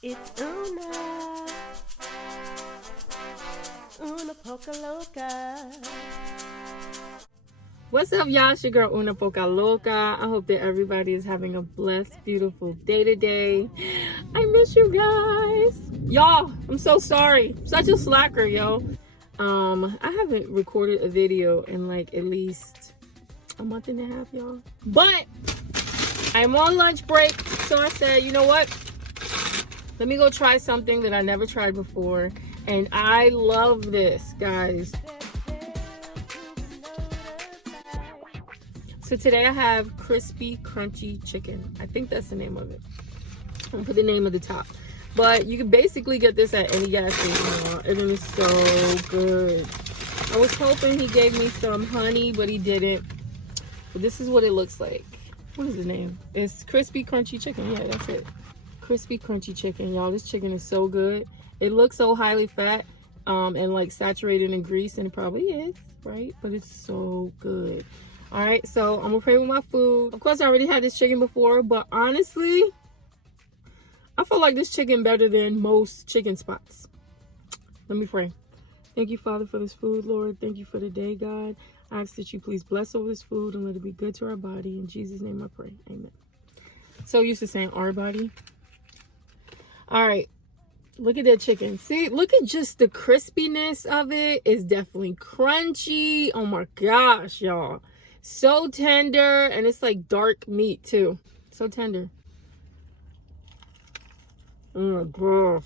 It's Una Poca Loca. What's up, y'all? It's your girl Una Poca Loca. I hope that everybody is having a blessed, beautiful day today. I miss you guys. Y'all, I'm so sorry. Such a slacker, yo. I haven't recorded a video in like at least a month and a half, y'all. But I'm on lunch break, so I said, you know what? Let me go try something that I never tried before. And I love this, guys. So today I have Krispy Krunchy chicken. I think that's the name of it. I'm gonna put the name at the top. But you can basically get this at any gas station, y'all. And it is so good. I was hoping he gave me some honey, but he didn't. But this is what it looks like. What is the name? It's Krispy Krunchy chicken. Yeah, that's it. Krispy Krunchy chicken, y'all. This chicken is so good. It looks so highly fat and like saturated in grease, and it probably is, right? But it's so good. All right, so I'm gonna pray with my food. Of course, I already had this chicken before, but honestly, I feel like this chicken better than most chicken spots. Let me pray. Thank you, Father, for this food, Lord. Thank you for the day, God. I ask that you please bless over this food and let it be good to our body. In Jesus' name I pray, amen. So used to saying our body. All right, look at that chicken. See, look at just the crispiness of it. It's definitely crunchy. Oh my gosh, y'all. So tender, and it's like dark meat too. So tender. Oh my gosh.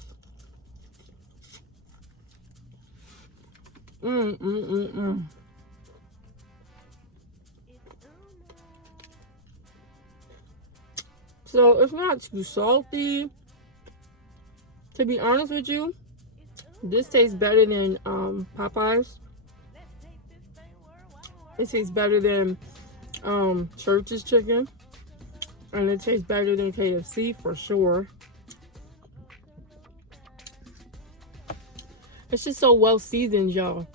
So it's not too salty. To be honest with you, this tastes better than Popeyes. It tastes better than Church's chicken. And it tastes better than KFC for sure. It's just so well seasoned, y'all.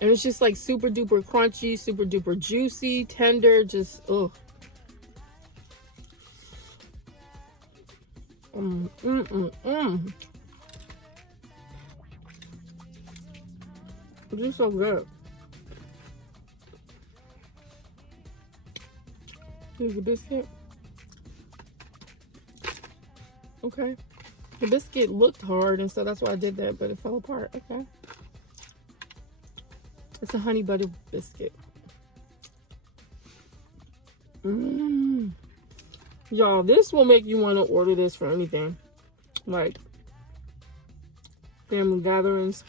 And it's just like super duper crunchy, super duper juicy, tender, just ugh. It's just so good. Here's the biscuit. Okay. The biscuit looked hard, and so that's why I did that, but it fell apart. Okay. It's a honey butter biscuit. Y'all, this will make you want to order this for anything. Like family gatherings,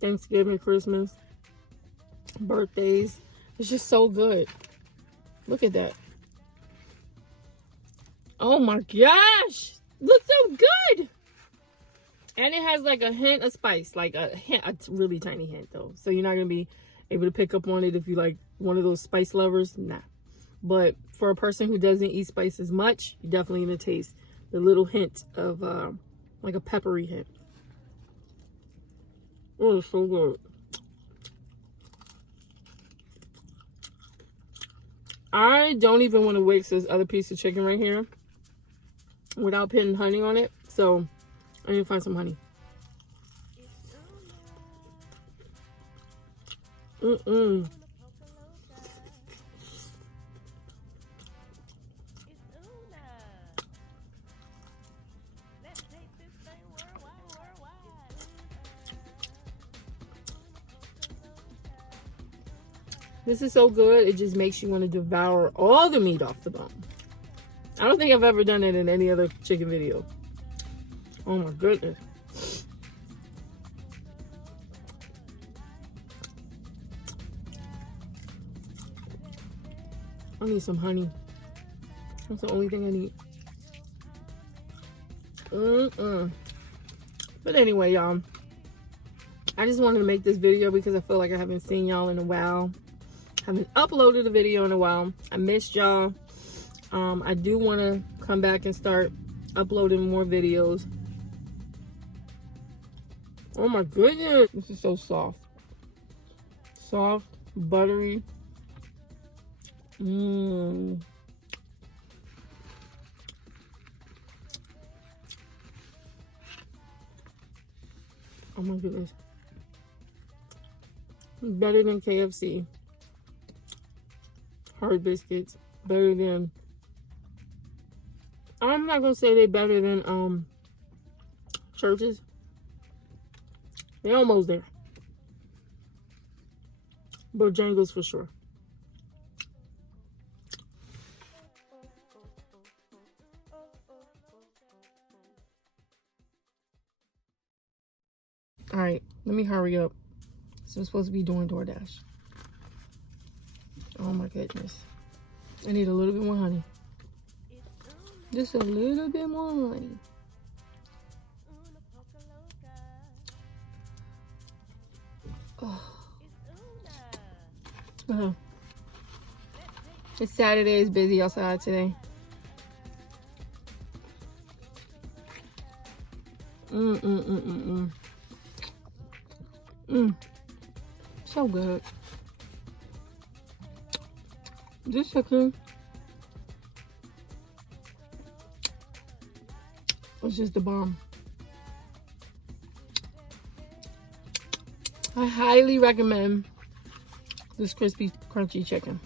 Thanksgiving, Christmas, birthdays. It's just so good. Look at that. Oh my gosh. Looks so good. And it has like a hint of spice. Like a hint, a really tiny hint though. So you're not going to be able to pick up on it if you like one of those spice lovers. Nah. But for a person who doesn't eat spice as much, you're definitely going to taste the little hint of like a peppery hint. Oh, it's so good. I don't even want to waste this other piece of chicken right here without putting honey on it. So I need to find some honey. This is so good, it just makes you want to devour all the meat off the bone. I don't think I've ever done it in any other chicken video. Oh my goodness. I need some honey. That's the only thing I need. But anyway, y'all, I just wanted to make this video because I feel like I haven't seen y'all in a while. Haven't uploaded a video in a while. I missed y'all. I do want to come back and start uploading more videos. Oh my goodness, this is so soft. Soft, buttery. Oh my goodness. Better than KFC. Hard biscuits. Better than, I'm not gonna say they're better than Churches. They're almost there. Bojangles for sure. All right, let me hurry up. So I'm supposed to be doing DoorDash. Oh my goodness. I need a little bit more honey. Just a little bit more honey. Oh. It's Saturday. It's busy outside today. So good. This chicken was just the bomb. I highly recommend this Krispy Crunchy chicken.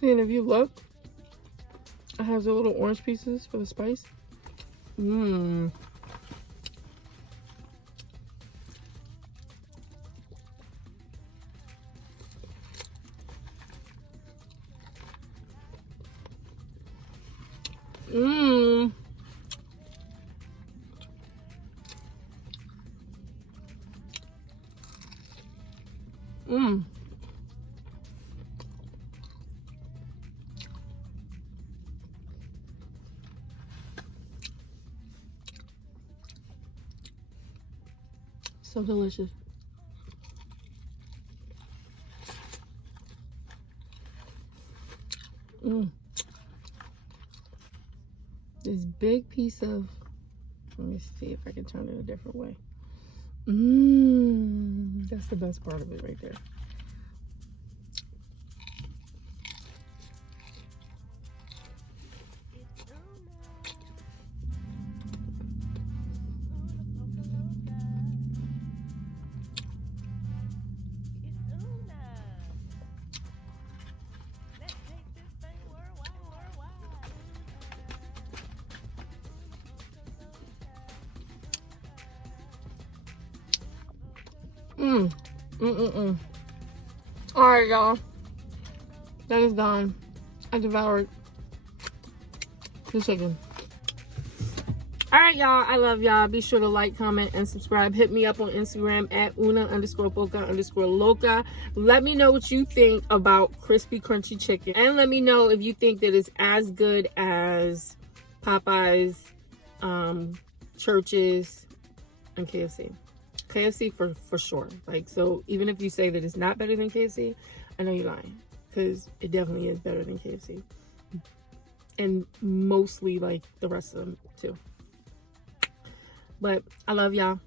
See, and if you look, it has the little orange pieces for the spice. Mmm. Mmm. Mmm. So delicious. This big piece of, let me see if I can turn it a different way. That's the best part of it right there. All right, y'all. That is done. I devoured the chicken. All right, y'all. I love y'all. Be sure to like, comment, and subscribe. Hit me up on Instagram at una_poca_loca. Let me know what you think about Krispy Crunchy chicken. And let me know if you think that it's as good as Popeyes, Churches, and KFC. KFC for sure. Like, so even if you say that it's not better than KFC, I know you're lying, because it definitely is better than KFC, and mostly like the rest of them too. But I love y'all.